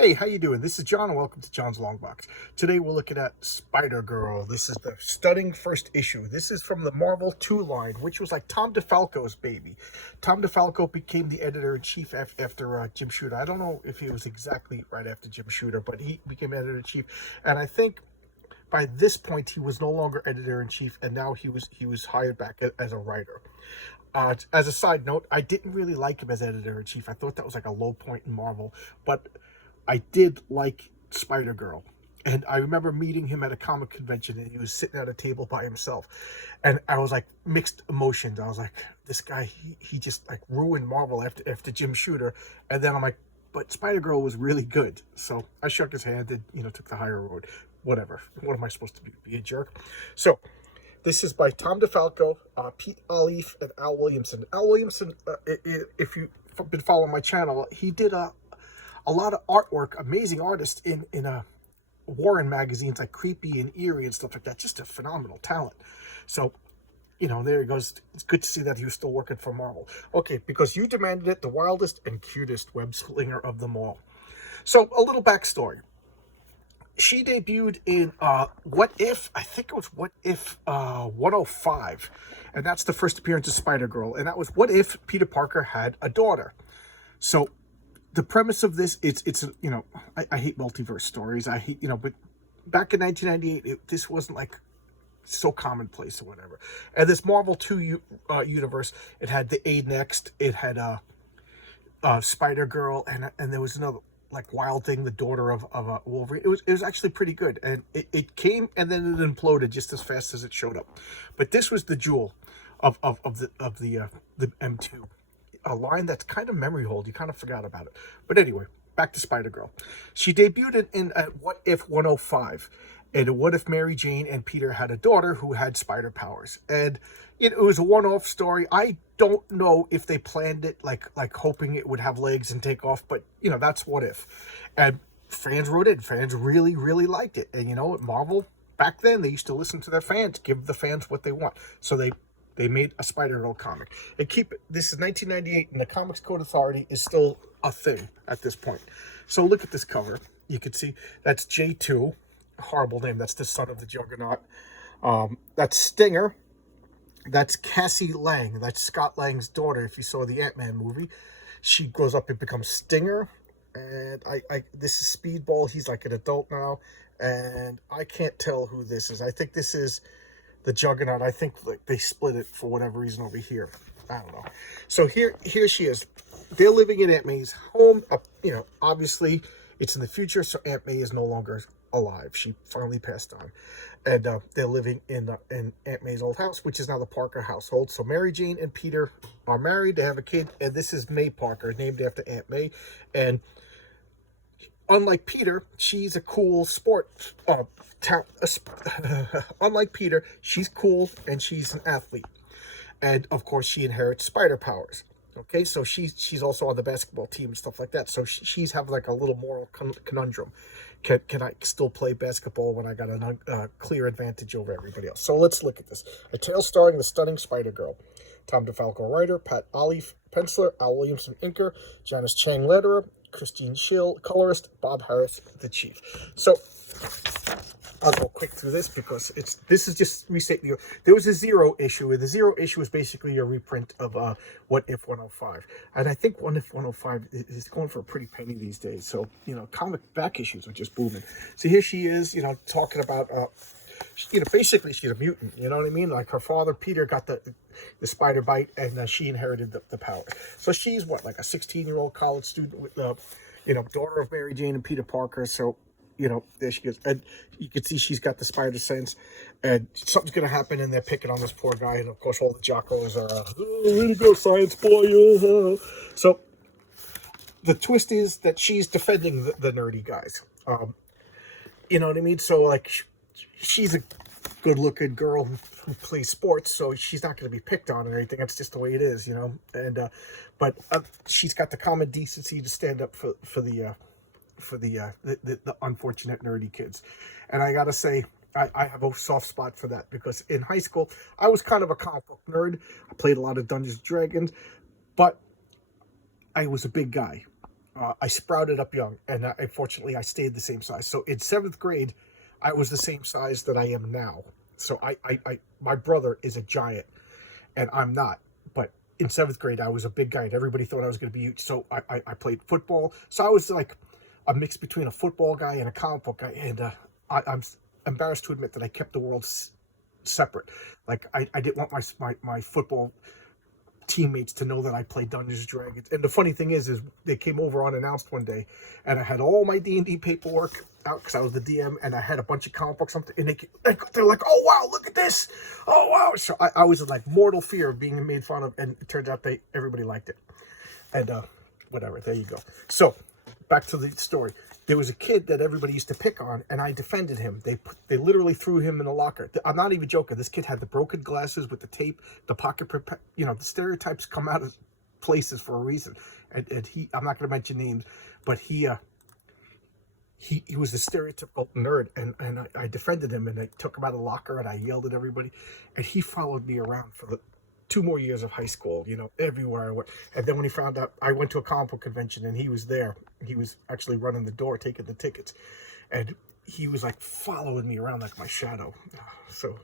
Hey, how you doing? This is John, and welcome to John's Long Box. Today we're looking at Spider-Girl. This is the stunning first issue. This is from the Marvel 2 line, which was like Tom DeFalco's baby. Tom DeFalco became the editor-in-chief after Jim Shooter. I don't know if it was exactly right after Jim Shooter, but he became editor-in-chief. And I think by this point he was no longer editor-in-chief, and now he was hired back as a writer. As a side note, I didn't really like him as editor-in-chief. I thought that was like a low point in Marvel, but I did like Spider-Girl. And I remember meeting him at a comic convention, and he was sitting at a table by himself. And I was like, mixed emotions. I was like, this guy, he just like ruined Marvel after Jim Shooter. And then I'm like, but Spider-Girl was really good. So I shook his hand and, took the higher road. Whatever. What am I supposed to be a jerk? So this is by Tom DeFalco, Pete Olive, and Al Williamson. Al Williamson, if you've been following my channel, he did a lot of artwork, amazing artist in Warren magazines like Creepy and Eerie and stuff like that. Just a phenomenal talent. So, there he goes. It's good to see that he was still working for Marvel. Okay, because you demanded it, the wildest and cutest web slinger of them all. So, a little backstory. She debuted in What If, I think it was What If 105. And that's the first appearance of Spider-Girl. And that was what if Peter Parker had a daughter. So, the premise of this, it's I hate multiverse stories. I hate, but back in 1998, this wasn't like so commonplace or whatever. And this Marvel 2 universe, it had the A Next, it had Spider-Girl, and there was another like wild thing, the daughter of Wolverine. It was actually pretty good, and it came and then it imploded just as fast as it showed up. But this was the jewel of the M2. A line that's kind of memory hold. You kind of forgot about it. But anyway, back to Spider-Girl. She debuted in What If 105. And what if Mary Jane and Peter had a daughter who had spider powers? And it was a one-off story. I don't know if they planned it like hoping it would have legs and take off, but that's What If. And fans wrote it. Fans really, really liked it. And Marvel, back then, they used to listen to their fans, give the fans what they want. So they made a Spider-Girl comic. And this is 1998, and the Comics Code Authority is still a thing at this point. So look at this cover. You can see that's J2, horrible name. That's the son of the Juggernaut. That's Stinger. That's Cassie Lang. That's Scott Lang's daughter. If you saw the Ant-Man movie, she grows up and becomes Stinger. And this is Speedball. He's like an adult now, and I can't tell who this is. I think this is the Juggernaut. I think like they split it for whatever reason over here. I don't know. So here she is. They're living in Aunt May's home. Obviously it's in the future, so Aunt May is no longer alive. She finally passed on, and they're living in Aunt May's old house, which is now the Parker household. So Mary Jane and Peter are married. They have a kid, and this is May Parker, named after Aunt May. And unlike Peter, she's a cool sport. Unlike Peter, she's cool and she's an athlete, and of course she inherits spider powers. Okay, so she's also on the basketball team and stuff like that. So she's having like a little moral conundrum. Can I still play basketball when I got a clear advantage over everybody else? So let's look at this. A tale starring the stunning Spider-Girl. Tom DeFalco writer, Pat Olive penciler, Al Williamson inker, Janice Chang letterer, Christine Schill colorist, Bob Harris the chief. So I'll go quick through this because this is just restating. There was a zero issue, and the zero issue is basically a reprint of What If 105. And I think What If 105 is going for a pretty penny these days. So, comic back issues are just booming. So here she is, talking about, basically she's a mutant, you know what I mean? Like her father, Peter, got the spider bite, and she inherited the powers. So she's what, like a 16-year-old college student with, daughter of Mary Jane and Peter Parker. So, there she goes. And you can see she's got the spider sense, and something's going to happen, and they're picking on this poor guy. And, of course, all the jockos are, way to go, science boy. So the twist is that she's defending the nerdy guys. You know what I mean? So, like, she's a good-looking girl who plays sports, so she's not going to be picked on or anything. That's just the way it is, And but she's got the common decency to stand up for the unfortunate nerdy kids. And I gotta say, I have a soft spot for that, because in high school I was kind of a comic book nerd. I played a lot of Dungeons and Dragons, but I was a big guy, I sprouted up young, and unfortunately, I stayed the same size. So in 7th grade, I was the same size that I am now. So my brother is a giant, and I'm not. But in 7th grade, I was a big guy, and everybody thought I was going to be huge. So I played football. So I was like a mix between a football guy and a comic book guy. And I'm embarrassed to admit that I kept the worlds separate. Like I didn't want my football teammates to know that I played Dungeons and Dragons. And the funny thing is they came over unannounced one day, and I had all my D&D paperwork out because I was the DM, and I had a bunch of comic books, something, and they're like, "Oh wow, look at this! Oh wow!" So I was in like mortal fear of being made fun of, and it turns out everybody liked it. And whatever, there you go. So back to the story. There was a kid that everybody used to pick on, and I defended him. They literally threw him in a locker. I'm not even joking. This kid had the broken glasses with the tape, the pocket, the stereotypes come out of places for a reason. And I'm not going to mention names, but he was the stereotypical nerd, and I defended him, and I took him out of the locker, and I yelled at everybody, and he followed me around for the 2 more years of high school, everywhere I went. And then when he found out, I went to a comic book convention, and he was there. He was actually running the door, taking the tickets. And he was like following me around like my shadow. So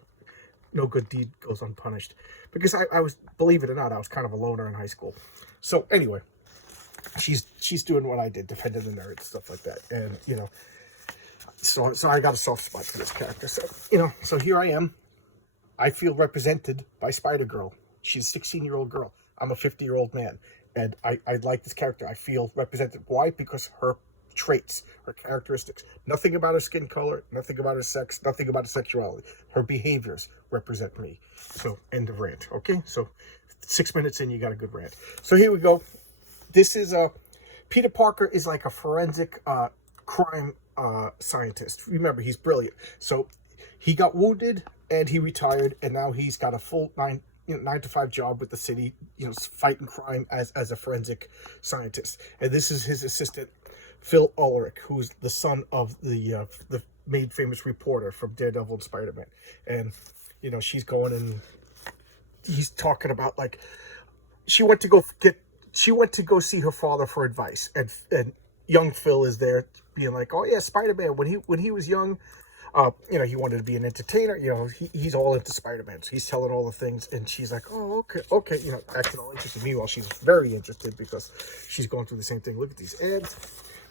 no good deed goes unpunished. Because I was, believe it or not, I was kind of a loner in high school. So anyway, she's doing what I did, defending the nerds, stuff like that. And, so I got a soft spot for this character. So, so here I am. I feel represented by Spider-Girl. She's a 16-year-old girl. I'm a 50-year-old man. And I like this character. I feel represented. Why? Because her traits, her characteristics, nothing about her skin color, nothing about her sex, nothing about her sexuality. Her behaviors represent me. So, end of rant. Okay? So, 6 minutes in, you got a good rant. So, here we go. This is Peter Parker is like a forensic crime scientist. Remember, he's brilliant. So, he got wounded and he retired, and now he's got a full 9 to 5 job with the city, fighting crime as a forensic scientist. And this is his assistant, Phil Ulrich, who's the son of the made famous reporter from Daredevil and Spider-Man. And she's going, and he's talking about, like, she went to go see her father for advice, and young Phil is there being like, "Oh yeah, Spider-Man, when he was young, he wanted to be an entertainer. He's all into Spider-Man." So he's telling all the things, and she's like, "Oh, okay," acting all interested. Meanwhile, she's very interested because she's going through the same thing. Look at these ads,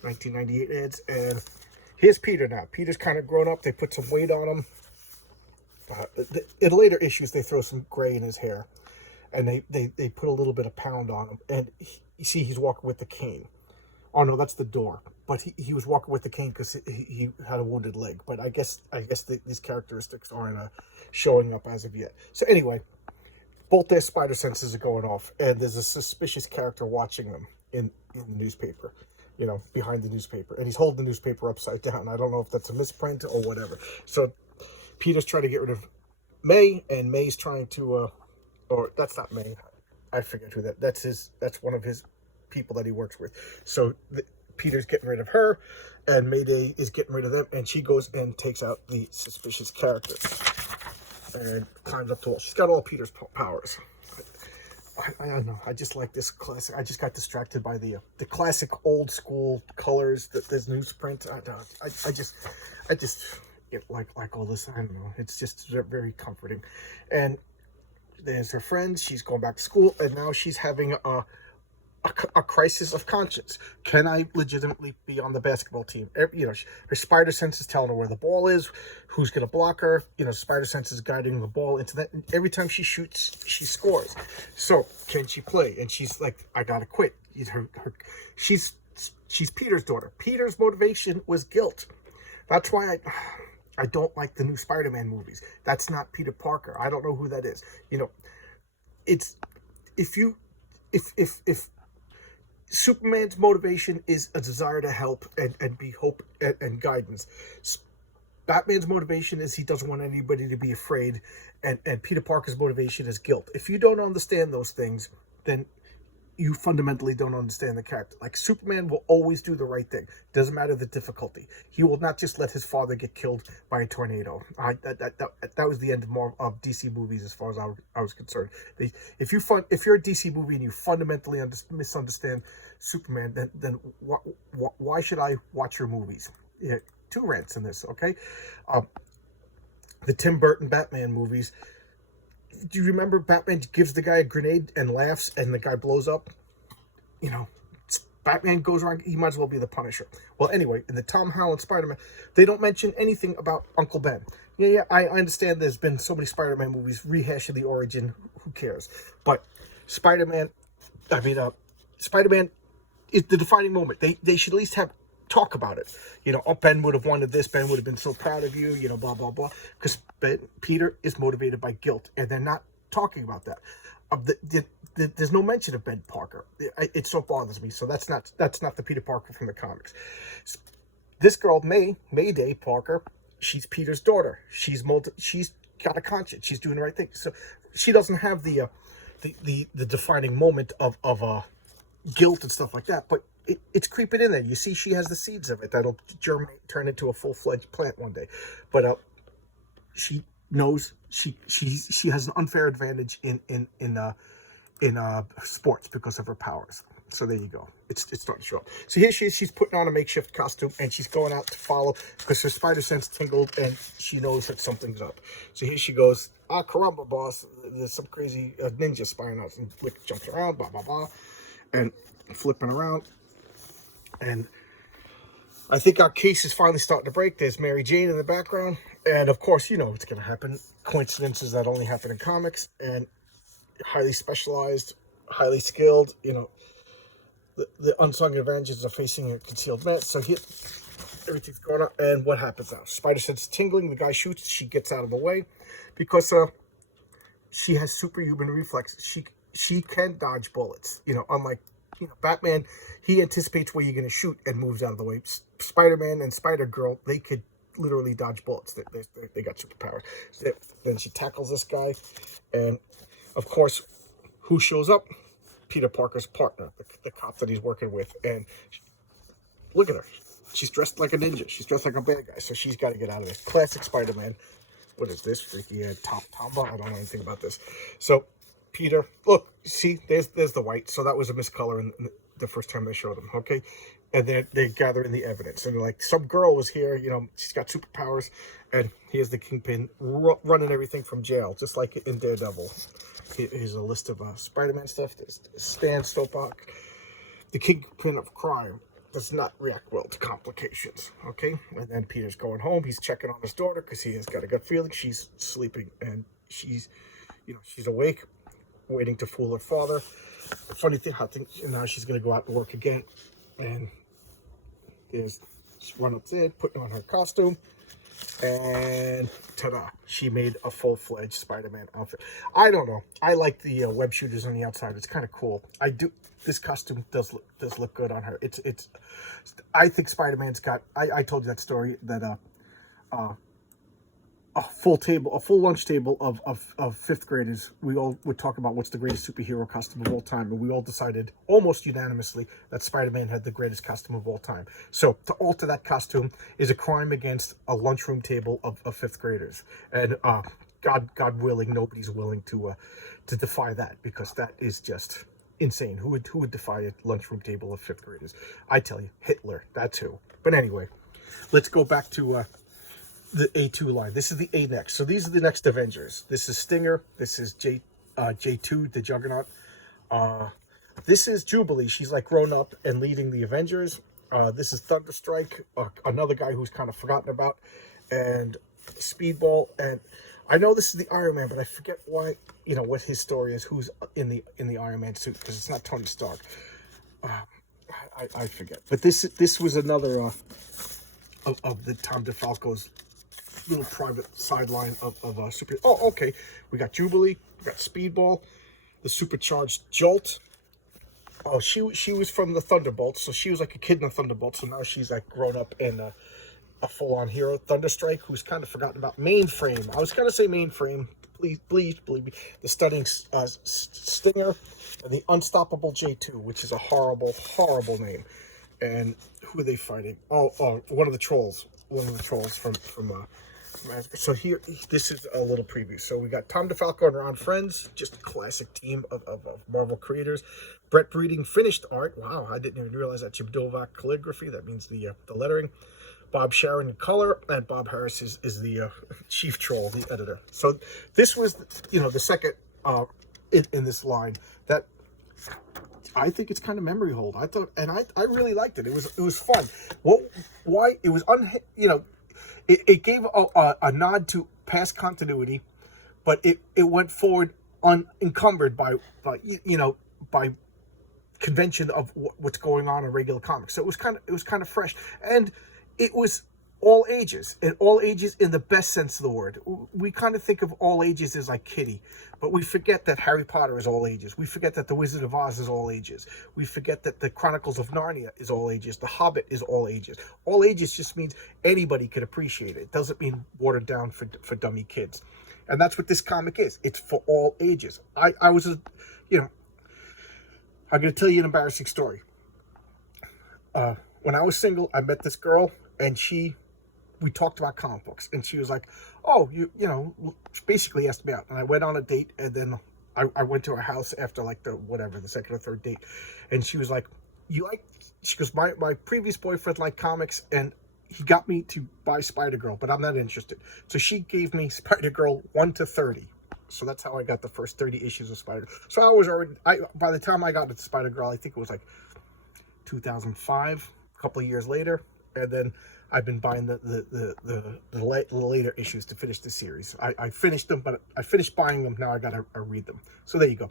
1998 ads, and here's Peter now. Peter's kind of grown up. They put some weight on him. In later issues, they throw some gray in his hair, and they put a little bit of pound on him, and you see he's walking with the cane. Oh no, that's the door. But he was walking with the cane because he had a wounded leg. But I guess these characteristics aren't showing up as of yet. So anyway, both their spider senses are going off, and there's a suspicious character watching them in the newspaper, behind the newspaper, and he's holding the newspaper upside down. I don't know if that's a misprint or whatever. So Peter's trying to get rid of May, and May's trying to, or that's not May. I forget who that's one of his people that he works with. So Peter's getting rid of her, and Mayday is getting rid of them, and she goes and takes out the suspicious character and climbs up to wall. She's got all Peter's powers. I don't know. I just like this classic. I just got distracted by the classic old school colors that there's newsprint. I just get like all this. I don't know. It's just very comforting. And there's her friend. She's going back to school, and now she's having a crisis of conscience. Can I legitimately be on the basketball team? Her spider sense is telling her where the ball is, who's going to block her. Spider sense is guiding the ball into that. And every time she shoots, she scores. So can she play? And she's like, I gotta quit. She's Peter's daughter. Peter's motivation was guilt. That's why I don't like the new Spider-Man movies. That's not Peter Parker. I don't know who that is. It's if Superman's motivation is a desire to help and be hope and guidance. Batman's motivation is he doesn't want anybody to be afraid, and Peter Parker's motivation is guilt. If you don't understand those things, then you fundamentally don't understand the character. Like, Superman will always do the right thing. Doesn't matter the difficulty. He will not just let his father get killed by a tornado. That was the end of more of DC movies as far as I was concerned. If you're a DC movie and you fundamentally misunderstand Superman, then why should I watch your movies? Yeah, two rants in this, okay? The Tim Burton Batman movies. Do you remember Batman gives the guy a grenade and laughs and the guy blows up? You know, Batman goes around, he might as well be the Punisher. Well, anyway, in the Tom Holland Spider-Man, they don't mention anything about Uncle Ben. Yeah, I understand there's been so many Spider-Man movies rehashing the origin. Who cares? But Spider-Man is the defining moment. They should at least talk about it. You know, oh, Ben would have wanted this. Ben would have been so proud of you. You know, blah blah blah. Because Peter is motivated by guilt, and they're not talking about that. There's no mention of Ben Parker. It so bothers me. So that's not the Peter Parker from the comics. This girl, Mayday Parker, she's Peter's daughter. She's got a conscience. She's doing the right thing. So she doesn't have the defining moment of guilt and stuff like that, but it's creeping in there. You see, she has the seeds of it that'll germinate, turn into a full-fledged plant one day. But she knows she has an unfair advantage in sports because of her powers. So there you go. It's starting to show up. So here she is. She's putting on a makeshift costume and she's going out to follow because her spider sense tingled and she knows that something's up. So here she goes. Ah, caramba, boss! There's some crazy ninja spying out. And jumps around, blah blah blah, and flipping around. And I think our case is finally starting to break. There's Mary Jane in the background. And of course, you know what's going to happen. Coincidences that only happen in comics. And highly specialized, highly skilled. You know, the unsung Avengers are facing a concealed menace. So here, everything's going on. And what happens now? Spider sense tingling. The guy shoots. She gets out of the way. Because she has superhuman reflexes. She can dodge bullets. You know, unlike... You know, Batman, he anticipates where you're going to shoot and moves out of the way. Spider-Man and Spider-Girl, they could literally dodge bullets. They got superpowers. Then she tackles this guy. And, of course, who shows up? Peter Parker's partner, the cop that he's working with. And look at her. She's dressed like a ninja. She's dressed like a bad guy. So she's got to get out of there. Classic Spider-Man. What is this? Freaky Tomba? I don't know anything about this. So... Peter, look, see, there's the white. So that was a miscolor in the first time they showed him, okay? And then they gather in the evidence. And they're like, some girl was here, you know, she's got superpowers. And here's the Kingpin running everything from jail, just like in Daredevil. Here's a list of Spider-Man stuff. There's Stan Stopak. The Kingpin of crime does not react well to complications, okay? And then Peter's going home. He's checking on his daughter because he has got a gut feeling. She's sleeping and she's awake, waiting to fool her father. Funny thing, now she's going to go out and work again. And she's run up there, putting on her costume. And ta-da, she made a full-fledged Spider-Man outfit. I don't know. I like the web shooters on the outside. It's kind of cool. I do. This costume does look good on her. I think Spider-Man's got... I told you that story that a full lunch table of fifth graders, we all would talk about what's the greatest superhero costume of all time, and we all decided almost unanimously that Spider-Man had the greatest costume of all time. So to alter that costume is a crime against a lunchroom table of fifth graders, and God willing, nobody's willing to defy that, because that is just insane. Who would defy a lunchroom table of fifth graders? I tell you, Hitler. That's who. But anyway, let's go back to the A2 line. This is the A next. So these are the next Avengers. This is Stinger. This is J2, the Juggernaut. This is Jubilee. She's like grown up and leading the Avengers. This is Thunderstrike, another guy who's kind of forgotten about, and Speedball. And I know this is the Iron Man, but I forget why. You know what his story is. Who's in the Iron Man suit? Because it's not Tony Stark. I forget. But this was another of the Tom DeFalco's little private sideline of super. Oh, okay. We got Jubilee. We got Speedball. The supercharged Jolt. Oh, she was from the Thunderbolts, so she was like a kid in the Thunderbolts. So now she's like grown up in a full-on hero. Thunderstrike, who's kind of forgotten about. Mainframe. I was gonna say Mainframe, please believe me. The Stunning Stinger and the Unstoppable J2, which is a horrible, horrible name. And who are they fighting? Oh, one of the trolls. One of the trolls from so here, this is a little preview. So we got Tom DeFalco and Ron Friends, just a classic team of Marvel creators. Brett Breeding finished art. Wow, I didn't even realize that. Jim Dovak calligraphy. That means the lettering. Bob Sharon in color, and Bob Harris is the chief troll, the editor. So this was, the second in this line that I think it's kind of memory hold. I thought, and I really liked it. It was fun. Why it was it gave a nod to past continuity, but it went forward unencumbered by convention of what's going on in regular comics. So it was kind of fresh, and it was all ages, and all ages in the best sense of the word. We kind of think of all ages as like kiddie, but we forget that Harry Potter is all ages. We forget that The Wizard of Oz is all ages. We forget that the Chronicles of Narnia is all ages. The Hobbit is all ages. All ages just means anybody could appreciate it. It doesn't mean watered down for dummy kids. And that's what this comic is. It's for all ages. I was, I'm going to tell you an embarrassing story. When I was single, I met this girl, and we talked about comic books, and she was like, oh, she basically asked me out, and I went on a date, and then I went to her house after like the second or third date, and she was like, she goes, my previous boyfriend liked comics, and he got me to buy Spider-Girl, but I'm not interested. So she gave me Spider-Girl 1 to 30. So that's how I got the first 30 issues of Spider-Girl. So I was already, by the time I got to Spider-Girl, I think it was like 2005, a couple of years later, and then I've been buying the later issues to finish the series. I finished them, but I finished buying them. Now I gotta read them. So there you go.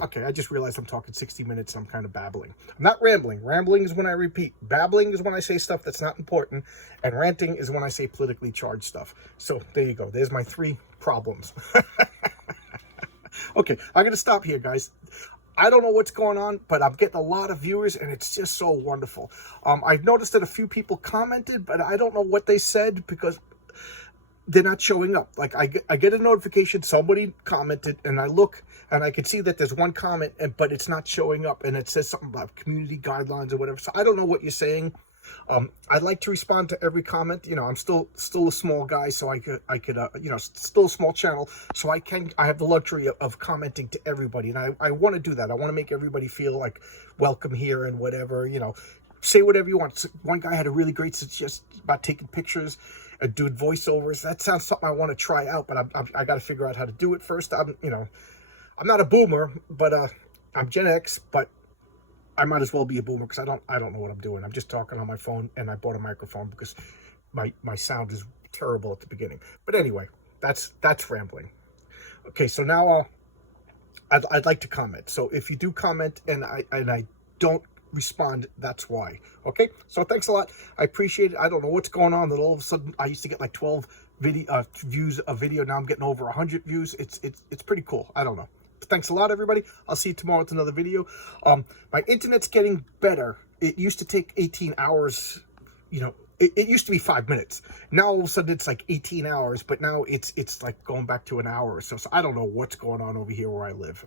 Okay, I just realized I'm talking 60 minutes. I'm kind of babbling. I'm not rambling. Rambling is when I repeat. Babbling is when I say stuff that's not important. And ranting is when I say politically charged stuff. So there you go. There's my 3 problems. Okay, I'm going to stop here, guys. I don't know what's going on, but I'm getting a lot of viewers, and it's just so wonderful. I've noticed that a few people commented, but I don't know what they said because they're not showing up. Like I get a notification, somebody commented, and I look, and I can see that there's one comment, but it's not showing up, and it says something about community guidelines or whatever. So I don't know what you're saying. I'd like to respond to every comment. I'm still a small guy, so I could still a small channel, so I have the luxury of commenting to everybody, and I want to do that. I want to make everybody feel like welcome here and whatever. Say whatever you want. One guy had a really great suggestion about taking pictures and doing voiceovers. That sounds something I want to try out, but I got to figure out how to do it first. I'm not a boomer, but I'm Gen X, but I might as well be a boomer because I don't know what I'm doing. I'm just talking on my phone, and I bought a microphone because my sound is terrible at the beginning. But anyway, that's rambling. Okay, so now I'd like to comment. So if you do comment and I don't respond, that's why. Okay, so thanks a lot. I appreciate it. I don't know what's going on that all of a sudden I used to get like 12 views a video. Now I'm getting over 100 views. It's pretty cool. I don't know. Thanks a lot, everybody. I'll see you tomorrow with another video. My internet's getting better. It used to take 18 hours. It used to be 5 minutes. Now all of a sudden it's like 18 hours, but now it's like going back to an hour or so. So I don't know what's going on over here where I live.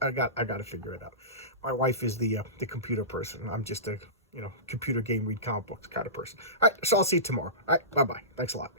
I got to figure it out. My wife is the computer person. I'm just a computer game, read comic books kind of person. All right, so I'll see you tomorrow. All right, bye-bye. Thanks a lot.